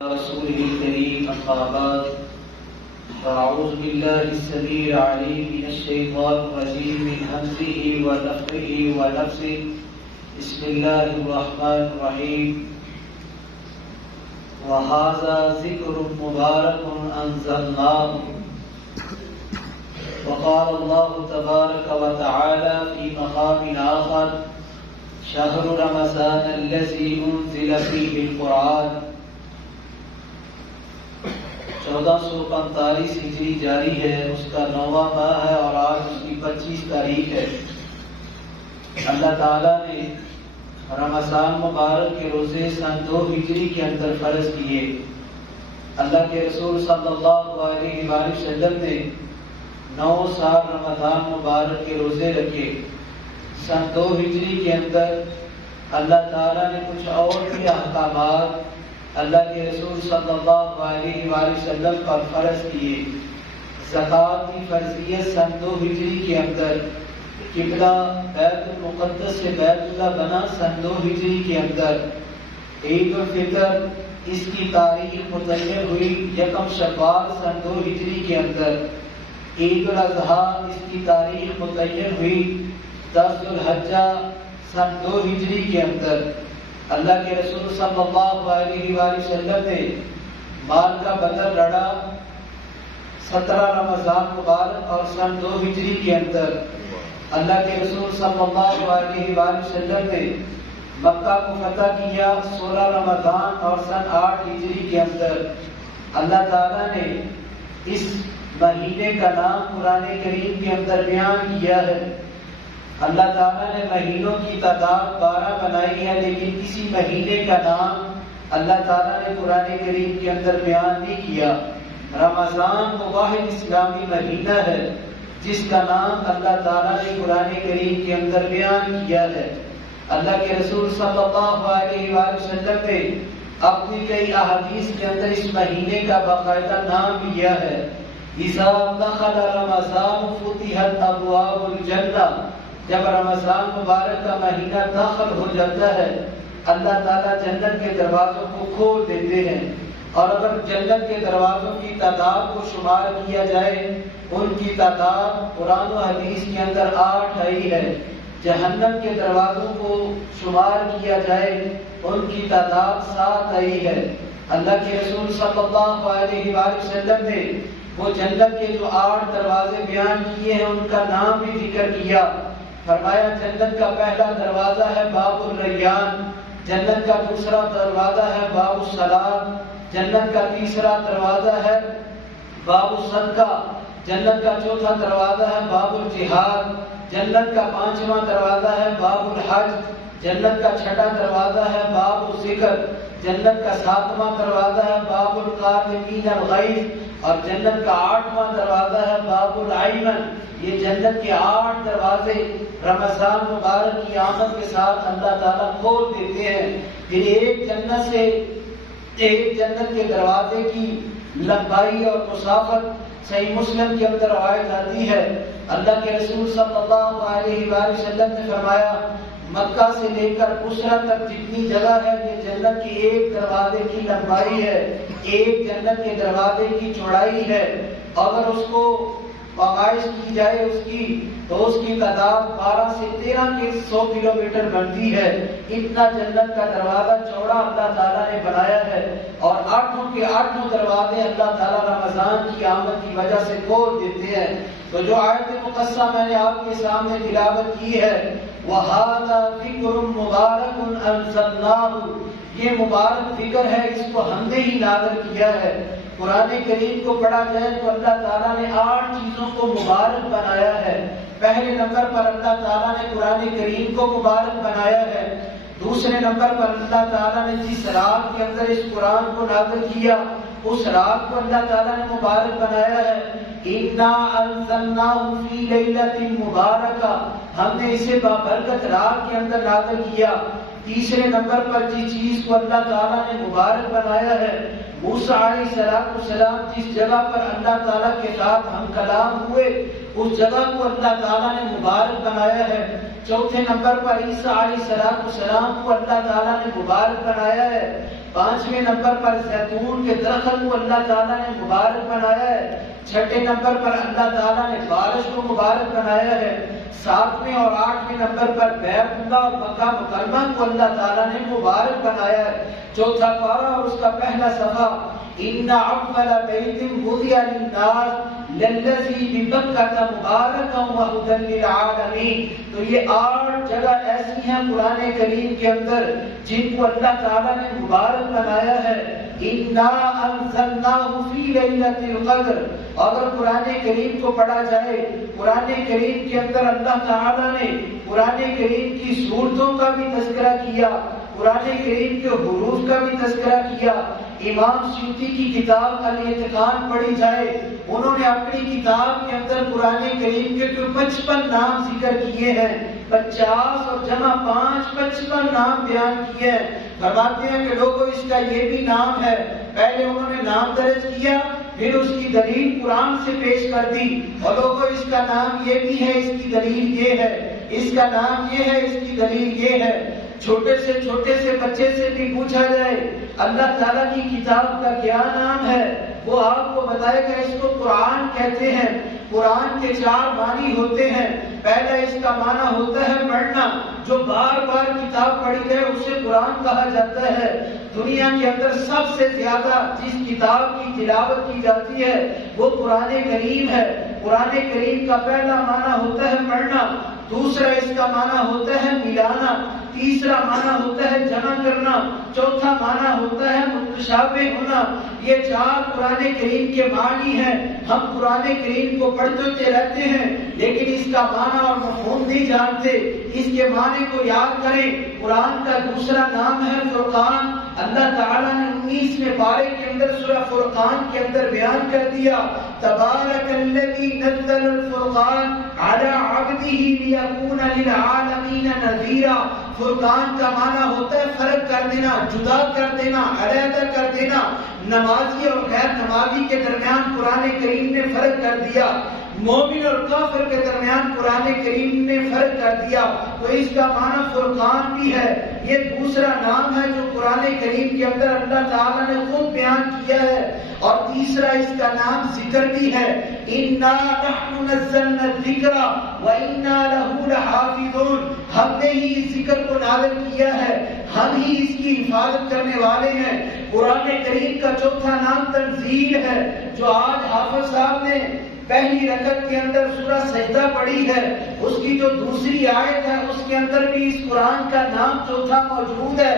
رسوله الكريم أما بعد فأعوذ بالله السميع العليم من الشيطان الرجيم من همزه ونفخه ونفثه بسم الله الرحمن الرحيم وهذا ذكر مبارك أنزلناه وقال الله تبارك وتعالى في مقام آخر شهر رمضان الذي أنزل فيه القرآن 1445 ہجری جاری ہے، اس کا 9واں ماہ ہے اور آج اس کی 25 تاریخ ہے۔ اللہ تعالیٰ نے رمضان مبارک کے روزے سن 2 ہجری کے اندر فرض کیے۔ اللہ کے رسول صلی اللہ علیہ وآلہ وسلم نے 9 سال رمضان مبارک کے روزے رکھے۔ سن 2 ہجری کے اندر اللہ تعالیٰ نے کچھ اور بھی احکامات اللہ کے رسول صلی اللہ علیہ وآلہ وسلم پر فرض کیے۔ زکوٰۃ کی فرضیت سن 2 ہجری کے اندر، قبلہ بیت المقدس سے بیت اللہ بنا سن 2 ہجری کے اندر، عید الفطر اس کی تاریخ متعین ہوئی 1 شوال سن 2 ہجری کے اندر، عید الاضحیٰ اس کی تاریخ متعین ہوئی 10 ذوالحجہ سن 2 ہجری کے اندر۔ اللہ کے رسول صلی اللہ علیہ وآلہ وسلم نے مال کا بدل لڑا 17 رمضان مبارک اور سن 2 ہجری کے اندر۔ اللہ کے رسول صلی اللہ علیہ وآلہ وسلم نے مکہ کو فتح کیا 16 رمضان اور سن 8 ہجری کے اندر۔ اللہ تعالیٰ نے اس مہینے کا نام قرآن کریم کے اندر بیان کیا ہے۔ اللہ تعالیٰ نے مہینوں کی تعداد 12 بنائی ہے، لیکن کسی مہینے کا نام اللہ تعالیٰ نے قرآن کریم کے اندر بیان نہیں کیا۔ رمضان وہ واحد اسلامی مہینہ ہے جس کا نام اللہ تعالیٰ نے قرآن کریم کے اندر بیان کیا ہے۔ اللہ کے رسول صلی اللہ علیہ وآلہ وسلم نے اپنی کئی احادیث کے اندر اس مہینے کا باقاعدہ نام لیا ہے۔ اذا دخل رمضان فتحت ابواب الجنہ، جب رمضان مبارک کا مہینہ داخل ہو جاتا ہے اللہ تعالیٰ جنت کے دروازوں کو کھول دیتے ہیں، اور اگر جنت کے دروازوں کی تعداد کو شمار کیا جائے ان کی تعداد قرآن و حدیث کے اندر 8 آئی ہے۔ جہنم کے دروازوں کو شمار کیا جائے ان کی تعداد 7 آئی ہے۔ اللہ کے رسول صلی اللہ علیہ وآلہ وسلم نے وہ جنت کے جو 8 دروازے بیان کیے ہیں ان کا نام بھی ذکر کیا۔ فرمایا جنت کا پہلا دروازہ ہے باب الریان، جنت کا دوسرا دروازہ ہے باب الصلاۃ، جنت کا تیسرا دروازہ ہے باب الصدقہ، جنت کا چوتھا دروازہ ہے باب الجہاد، جنت کا 5واں دروازہ ہے باب الحج، جنت کا 6واں دروازہ ہے باب الذکر، جنت کا 7واں دروازہ ہے باب القاظمین الغیظ، اور جنت کا 8واں دروازہ ہے باب الایمن۔ یہ جنت کے 8 دروازے رمضان مبارک کی آمد کے ساتھ اللہ تعالیٰ کھول دیتے ہیں۔ پھر ایک جنت کے دروازے کی لمبائی اور مسافت صحیح مسلم کے اندر روایت آتی ہے۔ اللہ کے رسول صلی اللہ علیہ وآلہ وسلم نے فرمایا مکہ سے لے کر بصرہ تک جتنی جگہ ہے یہ جنت کی ایک دروازے کی لمبائی ہے، ایک جنت کے دروازے کی چوڑائی ہے۔ اگر اس کو پیمائش کی جائے تو اس کی تعداد 12 سے 1300 کلومیٹر بنتی ہے۔ اتنا جنت کا دروازہ چوڑا اللہ تعالیٰ نے بنایا ہے، اور 8 کے 8 دروازے اللہ تعالیٰ رمضان کی آمد کی وجہ سے کھول دیتے ہیں۔ تو جو آیت مقدسہ میں نے آپ کے سامنے تلاوت کی ہے وَهَذَا ذِكْرٌ مُبَارَكٌ أَنزَلْنَاهُ، یہ مبارک ذکر ہے، اس کو ہم نے ہی نازل کیا ہے۔ قرآن کریم کو پڑھا جائے تو اللہ تعالیٰ نے 8 چیزوں کو مبارک بنایا ہے۔ پہلے نمبر پر اللہ تعالیٰ نے قرآن کریم کو مبارک بنایا ہے۔ دوسرے نمبر پر اللہ تعالیٰ نے جس رات کے اندر اس قرآن کو نازل کیا اس رات کو اللہ تعالیٰ نے مبارک بنایا ہے۔ اِنَّا أَنزَلْنَاهُ فِي لَيْلَةٍ مُبَارَكَةٍ، ہم نے اسے بابرکت رات کے اندر نازل کیا۔ تیسرے نمبر پر جس چیز کو اللہ تعالیٰ نے مبارک بنایا ہے، موسیٰ علیہ السلام جس جگہ پر اللہ تعالیٰ کے ساتھ ہم کلام ہوئے اس جگہ کو اللہ تعالیٰ نے مبارک بنایا ہے۔ چوتھے نمبر پر عیسیٰ علیہ السلام کو اللہ تعالیٰ نے مبارک بنایا ہے۔ 5ویں نمبر پر زیتون کے درخت کو اللہ تعالیٰ نے مبارک بنایا ہے، 6 نمبر پر اللہ تعالیٰ نے بارش کو مبارک بنایا ہے، 7ویں اور 8ویں نمبر پر بیت اللہ اور مکہ مکرمہ کو اللہ تعالیٰ نے مبارک بنایا ہے۔ چوتھا پارہ اور اس کا پہلا صفحہ، ان اول بیت وضع للناس للذی ببکۃ مبارکا وہدی للعالمین۔ تو یہ 8 جگہ ایسی ہیں قرآن کریم کے اندر جن کو اللہ تعالیٰ نے مبارک بنایا ہے۔ انا انزلناہ فی لیلۃ القدر، اگر قرآن کریم کو پڑھا جائے، قرآن کریم کے اندر اللہ تعالیٰ نے قرآن کریم کی صورتوں کا بھی تذکرہ کیا، قرآن کریم کے حروف کا بھی تذکرہ کیا۔ امام سیوطی کی کتاب الاتقان پڑھی جائے، انہوں نے اپنی کتاب کے اندر قرآن کریم کے 55 نام ذکر کیے ہیں، 50 اور جمع 5 55 نام بیان کیے ہیں۔ فرماتے ہیں کہ لوگوں اس کا یہ بھی نام ہے، پہلے انہوں نے نام درج کیا، پھر اس کی دلیل قرآن سے پیش کر دی، اور لوگوں اس کا نام یہ بھی ہے، اس کی دلیل یہ ہے، اس کا نام یہ ہے، اس کی دلیل یہ ہے۔ چھوٹے سے بچے سے بھی پوچھا جائے اللہ تعالیٰ کی کتاب کا کیا نام ہے، وہ آپ کو بتائے گا اس کو قرآن کہتے ہیں۔ قرآن کے 4 معنی ہوتے ہیں۔ پہلا اس کا معنی ہوتا ہے پڑھنا، جو بار بار کتاب پڑھی جائے اسے قرآن کہا جاتا ہے۔ دنیا کے اندر سب سے زیادہ جس کتاب کی تلاوت کی جاتی ہے وہ قرآن کریم ہے۔ قرآن کریم کا پہلا معنی ہوتا ہے پڑھنا، دوسرا اس کا معنی ہوتا ہے ملانا، تیسرا معنی ہوتا ہے جمع کرنا، چوتھا معنی ہوتا ہے متشابہ ہونا۔ یہ 4 قرآن کریم کے معنی ہیں۔ ہم قرآن کریم کو پڑھتے رہتے ہیں لیکن اس کا معنی اور مفہوم نہیں جانتے۔ اس کے معنی کو یاد کریں۔ قرآن کا دوسرا نام ہے فرقان۔ اللہ تعالیٰ نے 19ویں پارے کے اندر سورہ فرقان کے اندر بیان کر دیا، تبارک الذی نزل الفرقان علی عبدہ لیکون للعالمین نذیرا۔ فرقان کا معنی ہوتا ہے فرق کر دینا، جدا کر دینا، علیحدہ کر دینا۔ نمازی اور غیر نمازی کے درمیان قرآن کریم نے فرق کر دیا، مومن اور کافر کے درمیان قرآن کریم نے فرق کر دیا۔ تو اس کا معنی فرقان بھی ہے۔ یہ دوسرا نام ہے جو قرآن کریم کے اندر اللہ تعالیٰ نے خود بیان کیا ہے۔ اور تیسرا اس کا نام ذکر بھی ہے، انا نحن نزلنا الذکر وانا لہ لحافظون۔ ہم نے ہی اس ذکر کو نازل کیا ہے، ہم ہی اس کی حفاظت کرنے والے ہیں۔ قرآن کریم کا چوتھا نام تنزیل ہے، جو آج حافظ صاحب نے پہلی رکعت کے اندر سورہ سجدہ پڑھی ہے، اس کی جو دوسری آیت ہے اس کے اندر بھی اس قرآن کا نام چوتھا موجود ہے،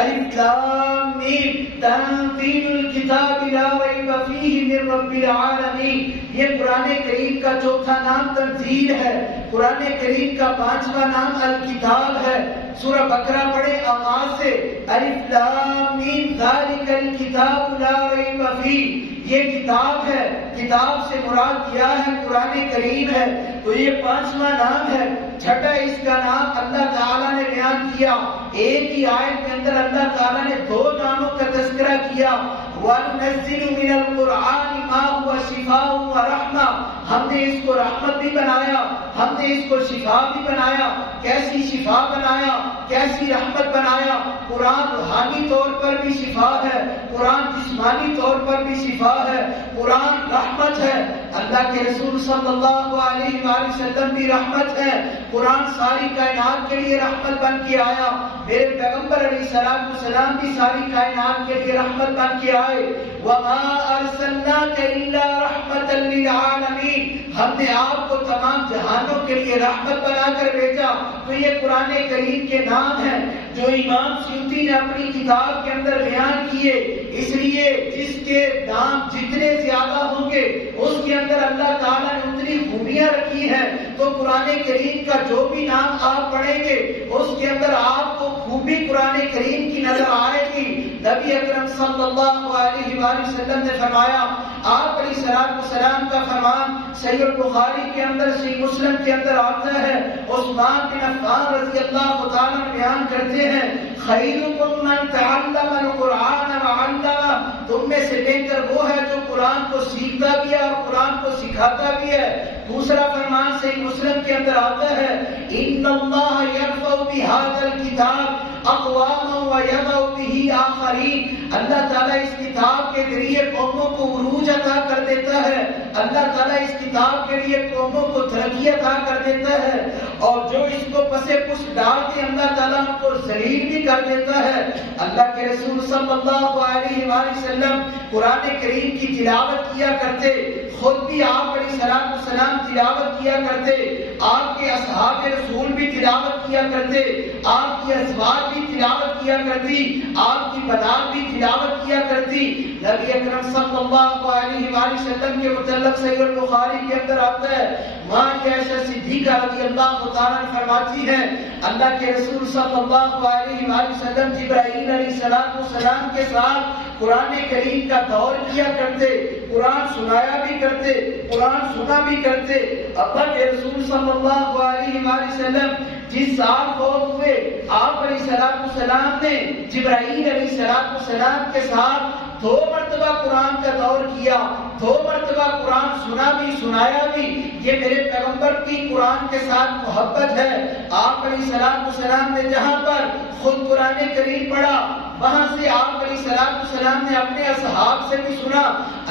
الف لام میم تنزیل الکتاب لا ریب فیہ من رب العالمین۔ یہ قرآن کریم کا چوتھا نام تنزیل ہے۔ قرآن کریم کا 5واں نام الکتاب ہے۔ سورہ بقرہ پڑھے آغاز سے، الف لام میم ذالک الکتاب لا ریب فیہ۔ یہ کتاب ہے، کتاب سے مراد کیا ہے قرآن کریم ہے۔ تو یہ 5واں نام ہے۔ چھٹا اس کا نام اللہ تعالیٰ نے بیان کیا، ایک ہی آیت کے اندر اللہ تعالیٰ نے 2 ناموں کا تذکرہ کیا، وَنُنَزِّلُ مِنَ الْقُرْآنِ مَا هُوَ شِفَاءٌ وَرَحْمَةٌ۔ ہم نے اس کو رحمت بھی بنایا، ہم نے اس کو شفا بھی بنایا۔ کیسی شفا بنایا، کیسی رحمت بنایا؟ قرآن روحانی طور پر بھی شفا ہے، قرآن جسمانی طور پر بھی شفا ہے، قرآن رحمت ہے۔ اللہ کے رسول صلی اللہ علیہ وآلہ وسلم بھی رحمت ہے۔ قرآن ساری کائنات کے لیے رحمت بن کے آیا۔ میرے پیغمبر علیہ السلام بھی ساری کائنات کے لیے رحمت بن کے آئے۔ وَمَا أَرْسَلْنَاكَ إِلَّا رَحْمَةً لِلْعَالَمِينَ۔ ہم نے آپ کو تمام جہانوں کے لیے رحمت بنا کر بھیجا۔ تو یہ قرآن کریم کے نام ہیں جو امام سیوطی نے اپنی کتاب کے اندر بیان کیے۔ اس لیے جس کے نام جتنے زیادہ ہوں گے اس کے اندر اللہ تعالیٰ نے اتنی خوبیاں رکھی ہیں۔ تو قرآن کریم کا جو بھی نام آپ پڑھیں گے اس کے اندر آپ کو خوبی قرآن کریم کی نظر آئے گی۔ نبی اکرم صلی اللہ علیہ وآلہ وسلم نے فرمایا، آپ علیہ السلام کا فرمان صحیح البخاری کے اندر، صحیح مسلم کے اندر آتا ہے۔ عثمان بن عفان رضی اللہ تعالیٰ بیان کرتے ہیں، خیرکم من تعلم القرآن وعلمہ۔ تم میں سے بہتر وہ ہے جو قرآن کو سیکھتا بھی ہے اور قرآن کو سکھاتا بھی ہے۔ دوسرا فرمان صحیح مسلم کے اندر آتا ہے، ان اللہ یرفع بہذا الکتاب اقواما ویضع بہ بھی آخرین، اللہ تعالیٰ اس کتاب کے ذریعے قوموں کو عروج عطا کر دیتا ہے، اللہ تعالیٰ اس کتاب کے لیے قوموں کو ترقی عطا کر دیتا ہے، اور جو اس کو پسے پشت ڈال کے اللہ تعالیٰ ان کو ذلیل بھی کر دیتا ہے۔ اللہ کے رسول صلی اللہ علیہ وآلہ وسلم قرآن کریم کی تلاوت کیا کرتے، خود بھی آپ علیہ السلام تلاوت کیا کرتے، آپ کے اصحاب رسول بھی تلاوت کیا کرتے، آپ کی ازواج بھی تلاوت کیا کرتی، آپ کی بنات بھی تلاوت کیا کرتی۔ نبی اکرم صلی اللہ علیہ وآلہ وسلم کے متعلق صحیح البخاری کے اندر آتا ہے، ماں عائشہ صدیقہ رضی اللہ تعالیٰ فرماتی ہے اللہ کے رسول صلی اللہ علیہ وآلہ وسلم جبرائیل علیہ السلام کے ساتھ قرآن کریم کا دور کیا کرتے، قرآن سنایا بھی کرتے، قرآن سنا بھی کرتے۔ اللہ کے رسول صلی اللہ علیہ وآلہ وسلم جس سال فوت ہوئے، آپ علیہ السلام نے جبرائیل علیہ السلام کے ساتھ 2 مرتبہ قرآن کا دور کیا، 2 مرتبہ قرآن سنا بھی سنایا بھی۔ یہ میرے پیغمبر کی قرآن کے ساتھ محبت ہے۔ آپ علیہ السلام نے جہاں پر خود قرآن کریم پڑھا، وہاں سے آپ علیہ السلام نے اپنے اصحاب سے بھی سنا۔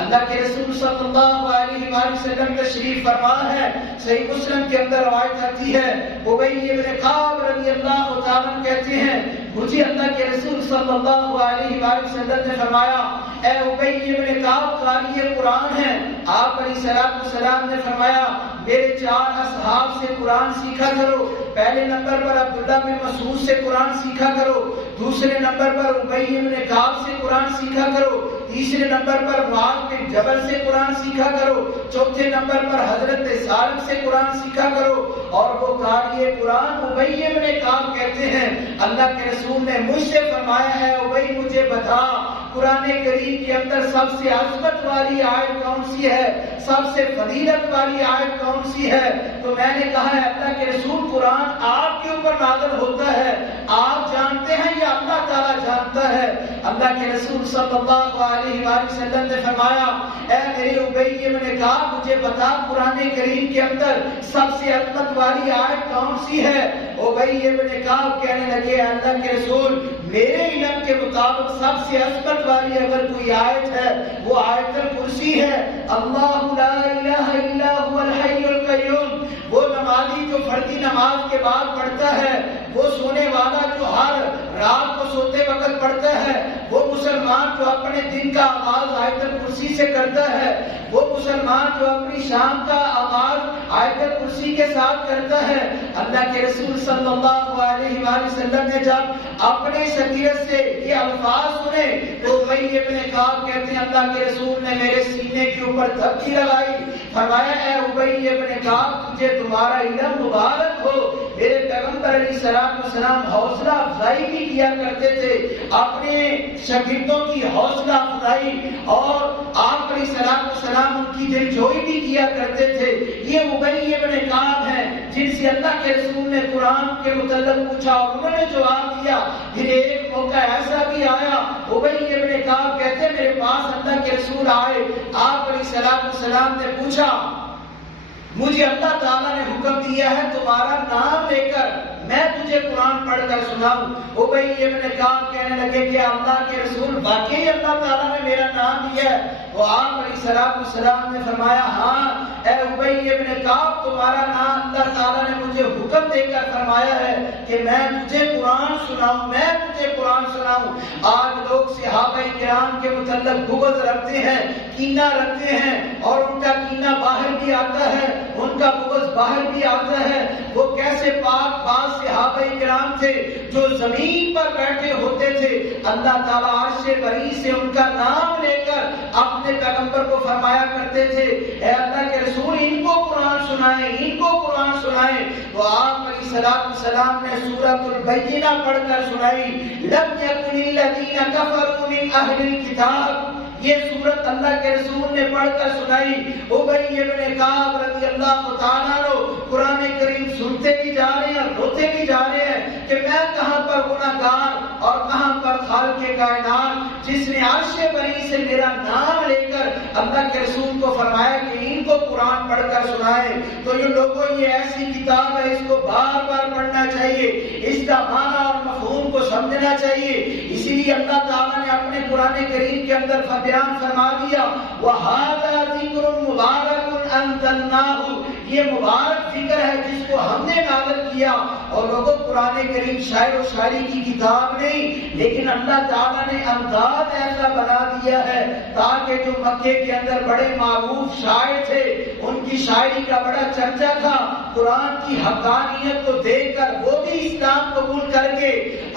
اللہ کے رسول صلی اللہ علیہ وآلہ وسلم تشریف فرما ہے، صحیح مسلم کے اندر روایت آتی ہے، ابی بن کعب رضی اللہ تعالیٰ کہتے ہیں مجھے اللہ کے رسول صلی اللہ علیہ وآلہ وسلم نے فرمایا اے ابی بن کعب قاری قرآن ہے۔ آپ علیہ السلام نے فرمایا میرے 4 اصحاب سے قرآن سیکھا کرو، پہلے نمبر پر عبداللہ بن مسعود سے قرآن سیکھا کرو، دوسرے نمبر پر ابی بن کعب سے قرآن سیکھا کرو، تیسرے نمبر پر معاذ بن جبل سے قرآن سیکھا کرو، چوتھے نمبر پر حضرت سالم سے قرآن سیکھا کرو۔ اور وہ قاری قرآن ابی بن کعب کہتے ہیں اللہ کے رسول نے مجھ سے فرمایا ہے ابی مجھے بتا قرآن کریم کے اندر سب سے عظمت والی آیت کون سی ہے، سب سے فضیلت والی آیت کون سی ہے؟ تو میں نے کہا ہے اللہ کے رسول قرآن آپ کے اوپر نازل ہوتا ہے، آپ جانتے ہیں یا اللہ تعالیٰ جانتا ہے؟ اللہ کے رسول صلی اللہ علیہ وآلہ وسلم نے فرمایا اے میرے ابی بن کعب مجھے بتا قرآن کریم کے اندر سب سے عظمت والی آیت کون سی ہے؟ ابی بن کعب کہنے لگے اللہ کے رسول میرے علم کے مطابق سب سے عظمت والی اگر کوئی آیت ہے وہ آیت الکرسی ہے، اللہ لا الہ الا هو الحی القیوم۔ وہ نمازی جو فردی نماز کے بعد پڑھتا ہے، وہ سونے والا جو ہر رات کو سوتے وقت پڑھتا ہے، وہ مسلمان جو اپنے دن کا آغاز آیت الکرسی سے کرتا ہے، وہ مسلمان جو اپنی شام کا آغاز آیت الکرسی کے ساتھ کرتا ہے۔ اللہ کے رسول صلی اللہ علیہ وآلہ وسلم نے جب اپنے شریعت سے یہ الفاظ سنے تو ابی بن کعب کہتے ہیں اللہ کے رسول نے میرے سینے کے اوپر تھپکی لگائی، فرمایا اے ابی بن کعب تجھے تمہارا علم مبارک ہو۔ میرے پیغمبر علیہ السلام حوصلہ افزائی بھی کیا کرتے تھے، اپنے شاگردوں کی حوصلہ افزائی، اور آپ علیہ السلام ان کی دلجوئی بھی کیا کرتے تھے۔ یہ ابی بن کعب ہیں جن سے اللہ کے رسول نے قرآن کے متعلق پوچھا اور انہوں نے جواب دیا۔ پھر ایک موقع ایسا بھی آیا ابی بن کعب کہتے میرے پاس اللہ کے رسول آئے، آپ علیہ السلام نے پوچھا مجھے اللہ تعالیٰ نے حکم دیا ہے تمہارا نام لے کر میں تجھے قرآن پڑھ کر سناؤں۔ ابی بن کعب کہنے لگے کہ اللہ کے رسول واقعی اللہ تعالیٰ نے میرا نام لیا ہے؟ تو آپ علیہ السلام نے فرمایا ہاں اے ابی بن کعب تمہارا نام اللہ تعالیٰ نے مجھے حکم دے کر فرمایا ہے کہ میں تجھے قرآن سناؤں، میں تجھے قرآن سناؤں۔ آج لوگ صحابہ کرام کے متعلق بغض رکھتے ہیں، کینہ رکھتے ہیں، اور ان کا کینہ باہر بھی آتا ہے، ان کا بغض باہر بھی آتا ہے۔ وہ کیسے پاک باز صحابہ کرام تھے جو زمین پر بیٹھے ہوتے تھے، اللہ تعالیٰ عرش بری سے ان کا نام لے کر اپنے پیغمبر کو فرمایا کرتے تھے اے اللہ کے رسول ان کو قرآن سنائیں، ان کو قرآن سنائیں۔ تو آپ علیہ السلام نے سورۃ البینہ پڑھ کر سنائی، لم یکن الذین کفروا من اہل الکتاب، یہ سورت اللہ کے رسول نے پڑھ کر سنائی۔ ابی بن کعب رضی اللہ تعالیٰ عنہ قرآن کریم سنتے بھی جا رہے ہیں، روتے بھی جا رہے ہیں کہ میں کہاں پر گناہگار اور کہاں پر خالق کائنات جس نے عرش بری سے میرا نام لے کر اللہ کے رسول کو فرمایا کہ ان کو قرآن پڑھ کر سنائیں، تو یہ لوگوں یہ ایسی کتاب ہے، اس کو بار بار پڑھنا چاہیے، اس کا معنی اور مفہوم کو سمجھنا چاہیے۔ اسی لیے اللہ تعالیٰ نے اپنے قرآن کریم کے اندر بیان فرما دیا وَهَذَا ذِكْرٌ مُبَارَكٌ أَنزَلْنَاهُ، یہ مبارک ذکر ہے جس کو ہم نے نازل کیا۔ اور لوگوں قرآن کریم شاعر و شاعری کی کتاب نہیں، لیکن اللہ تعالیٰ نے انداز ایسا بنا دیا ہے تاکہ جو مکے کے اندر بڑے معروف شاعر تھے، ان کی شاعری کا بڑا چرچا تھا، قرآن کی حقانیت کو دیکھ کر وہ بھی اسلام قبول کر کے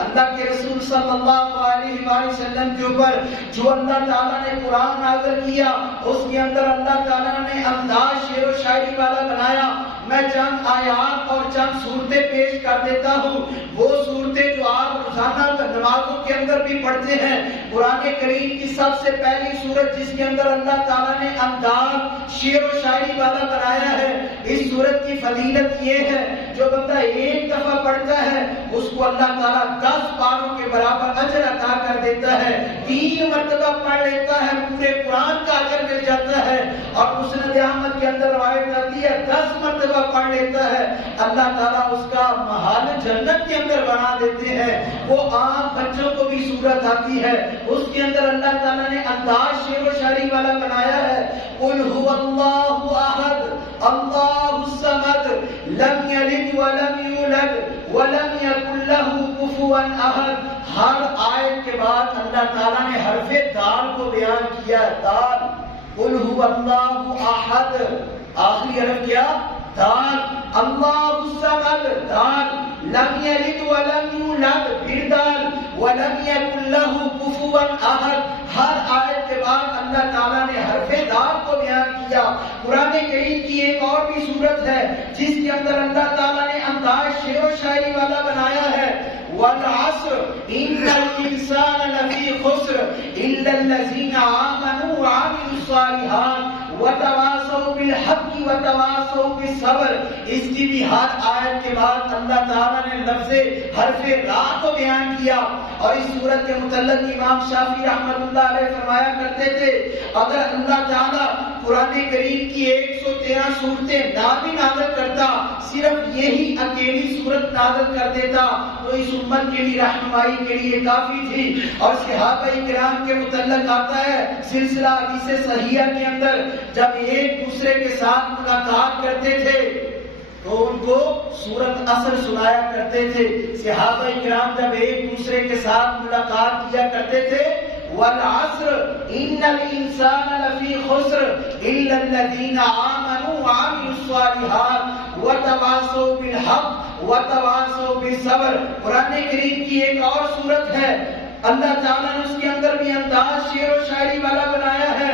اللہ کے رسول صلی اللہ علیہ وآلہ وسلم کے اوپر جو اللہ تعالیٰ نے قرآن نازل کیا اس کے اندر اللہ تعالیٰ نے انداز شعر و شاعری والا بنایا۔ میں چند آیات اور چند صورتیں پیش کر دیتا ہوں، وہ صورتیں جو آپ روزانہ نمازوں کے اندر بھی پڑھتے ہیں۔ قرآن کریم کی سب سے پہلی صورت جس کے اندر اللہ تعالیٰ نے انداز شعر و شاعری والا بنایا ہے، اس صورت کی فضیلت یہ ہے جو بندہ ایک دفعہ پڑھتا ہے اس کو اللہ تعالیٰ 10 پاروں کے برابر اجر عطا کر دیتا ہے، 3 مرتبہ پڑھ لیتا ہے پورے قرآن کا اجر مل جاتا ہے۔ اور مسند احمد کے اندر روایت آتی ہے 10 مرتبہ پڑھ لیتا ہے اللہ تعالیٰ اس کا محل جنت کے اندر بنا دیتے ہیں۔ وہ عام بچوں کو بھی صورت آتی ہے، اس کے اندر اللہ تعالیٰ نے انداز شعر و شاعری والا بنایا ہے۔ قل هو اللہ احد اللہ الصمد لم یلد ولم یولد ولم یکن له کفوا احد۔ ہر آیت کے بعد اللہ تعالیٰ نے حرف دال کو بیان کیا، دال۔ قل هو اللہ احد، آخری حرف کیا؟ دال۔ اللہ الصمد، دال۔ لم یلد ولم یولد، پھر دال۔ ولم یکن له کفوا احد۔ ہر آیت کے بعد اللہ تعالیٰ نے حرف دال کو بیان کیا۔ قرآن کریم کی ایک اور بھی صورت ہے جس کے اندر اللہ تعالیٰ نے انداز شعر و شاعری والا بنایا ہے۔ والعصر ان الانسان لفی خسر الا الذین آمنوا وعملوا الصالحات وتواصوا بالحق وتواصوا بالصبر۔ اس کی بھی ہر آیت کے بعد اللہ تعالیٰ نے لفظ حرف را کو بیان کیا۔ اور اس صورت کے متعلق امام شافعی رحمۃ اللہ علیہ فرمایا کرتے تھے اگر اللہ تعالیٰ قرآن کریم کی 113 صورتیں نہ بھی نازل کرتا، صرف یہی اکیلی صورت نازل کر دیتا تو اس امت کے لیے رہنمائی کے لیے کافی تھی۔ اور صحابہ کرام کے متعلق آتا ہے سلسلہ حدیث صحیحہ کے اندر جب ایک دوسرے کے ساتھ ملاقات کرتے تھے تو ان کو سورت عصر سنایا کرتے تھے۔ صحابہ کرام جب ایک دوسرے کے ساتھ ملاقات کیا کرتے تھے والعصر ان الانسان لفی خسر الا الذین آمنوا وعملوا الصالحات وتواصوا بالحق وتواصوا بالصبر۔ قرآن کریم کی ایک اور صورت ہے، اللہ تعالیٰ نے اس کے اندر بھی انداز شعر و شاعری والا بنایا ہے۔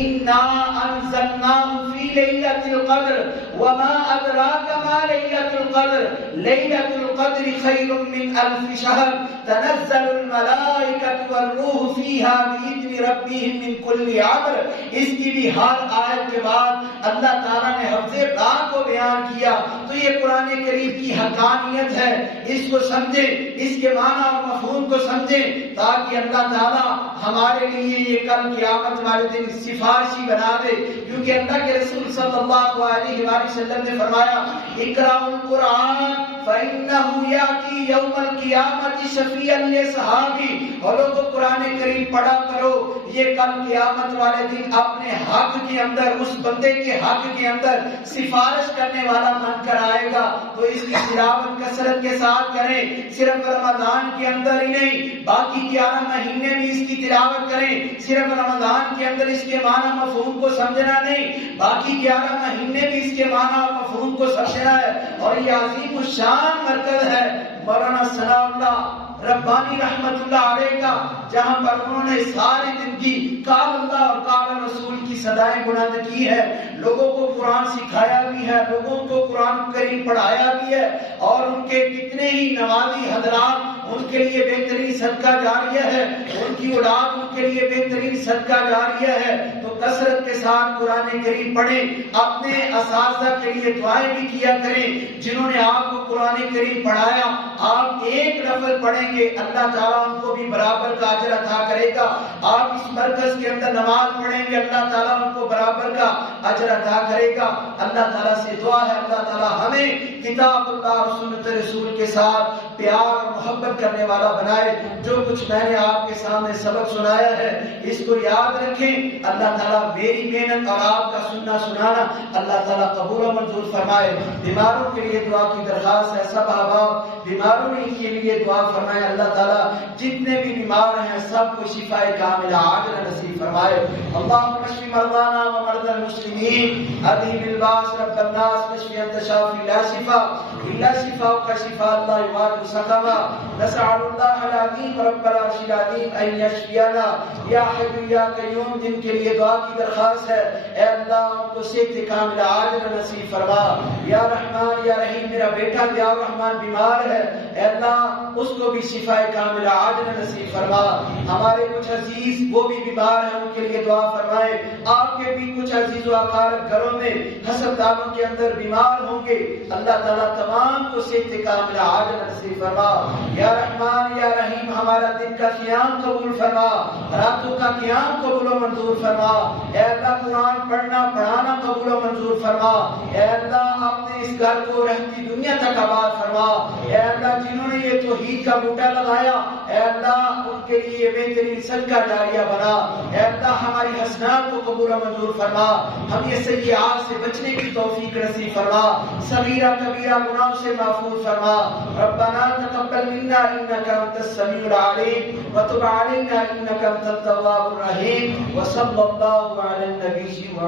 انا انزلناه في ليلة القدر وما أدراك ما ليلة القدر ليلة القدر خير من 1000 شهر تنزل الملائكة والروح فيها بإذن ربهم من كل أمر۔ اس کی بھی ہر آیت کے بعد اللہ تعالیٰ نے حفظ را کو بیان کیا۔ تو یہ قرآن کریم کی حقانیت ہے، اس کو سمجھیں، اس کے معنی اور مفہوم کو سمجھیں تاکہ اللہ تعالیٰ ہمارے لیے یہ کل قیامت والے دن سفارشی بنا دے۔ کیونکہ اللہ کے رسول صلی اللہ علیہ وآلہ وسلم نے فرمایا اقرأوا القرآن فإنه يأتي يوم القيامة شفيعا لأصحابه۔ اور لوگوں قرآن کریم پڑھا کرو، یہ کل قیامت والے دن اپنے حق کے اندر، اس بندے کے حق کے اندر سفارش کرنے والا بن کر آئے گا۔ تو اس کی تلاوت کثرت کے ساتھ کریں، صرف رمضان کے اندر ہی نہیں باقی 11 مہینے بھی اس کی تلاوت کریں۔ صرف رمضان کے اندر اس کے معنی مفہوم کو سمجھنا نہیں، باقی 11 مہینے بھی اس کے معنی اور مفہوم کو سمجھنا ہے۔ اور یہ عظیم الشان مرکز ہے مولانا ثناء اللہ ربانی رحمت اللہ علیہ کا، جہاں پر انہوں نے ساری زندگی قال اللہ اور قال رسول کی صدائیں بلند کی ہے، لوگوں کو قرآن سکھایا بھی ہے، لوگوں کو قرآن کریم پڑھایا بھی ہے، اور ان کے کتنے ہی نوازی حضرات ان کے لیے بہترین صدقہ جاریہ ہے، ان کی اولاد ان ان کے لیے بہترین صدقہ جاریہ ہے، تو کثرت کے ساتھ قرآن کریم پڑھیں، اپنے اساتذہ کے لیے دعائیں بھی کیا کریں جنہوں نے آپ کو قرآن کریم پڑھایا۔ آپ ایک لفظ پڑھیں گے اللہ تعالیٰ ان کو بھی برابر کا اجر عطا کرے گا۔ آپ اس مرکز کے اندر نماز پڑھیں گے اللہ تعالیٰ ان کو برابر کا اجر عطا کرے گا۔ اللہ تعالیٰ سے دعا ہے اللہ تعالیٰ ہمیں کتاب اللہ اور سنت رسول کے ساتھ پیار اور محبت کرنے والا بنائے۔ جو کچھ میں نے آپ کے سامنے سبق سنایا ہے اس کو یاد رکھیں۔ اللہ تعالیٰ میری محنت اور آپ کا سننا سنانا اللہ تعالیٰ قبول و منظور فرمائے۔ بیماروں کے لیے دعا کی درخواست ہے، سب احباب بیماروں نے کے لیے دعا فرمائے۔ اللہ تعالیٰ جتنے بھی بیمار ہیں سب کو شفاء کاملہ عاجلہ نصیب فرمائے۔ اللهم اشف مرضانا ومرضى المسلمين، اذهب الباس رب الناس، اشف انت شافي لا شفاء الا شفاءك شفاء لا يغادر سقما، نسأل الله العظيم رب العرش العظيم ان يشفينا یا حی یا قیوم۔ جن کے لیے دعا کی درخواست ہے اے اللہ ان کو صحت کاملہ عاجلہ نصیب فرما۔ یا رحمان یا رحیم، میرا بیٹا ضیاء الرحمان بیمار ہے اے اللہ اس کو بھی شفاء کاملہ عاجلہ نصیب فرما۔ ہمارے کچھ عزیز وہ بھی بیمار ہیں ان کے لیے دعا فرمائے۔ آپ کے بھی کچھ عزیز و اقارب گھروں میں ہسپتالوں کے اندر بیمار ہوں گے، اللہ تعالیٰ تمام کو صحت کاملہ عاجلہ نصیب فرما۔ یا رحمان یا رحیم، ہمارا دن کا قیام قبول فرما، راتوں کا قیام قبول و منظور فرما۔ اے اللہ قرآن پڑھنا پڑھانا قبول و منظور فرما۔ اے اللہ اپنے اس گھر کو رہتی دنیا تک آباد فرما۔ اے اللہ جنہوں نے یہ توحید کا بوٹا لگایا اے اللہ ان کے لیے بہترین صدقہ جاریہ بنا۔ اے اللہ ہماری حسنات کو قبول و منظور فرما، ہم یہ سیئات سے بچنے کی توفیق نصیب فرما، صغیرہ کبیرہ گناہوں سے محفوظ فرما۔ ربنا تقبل منا انک انت السمیع العلیم وتب علینا انک انت التواب الرحیم، وصلی اللہ علی النبی و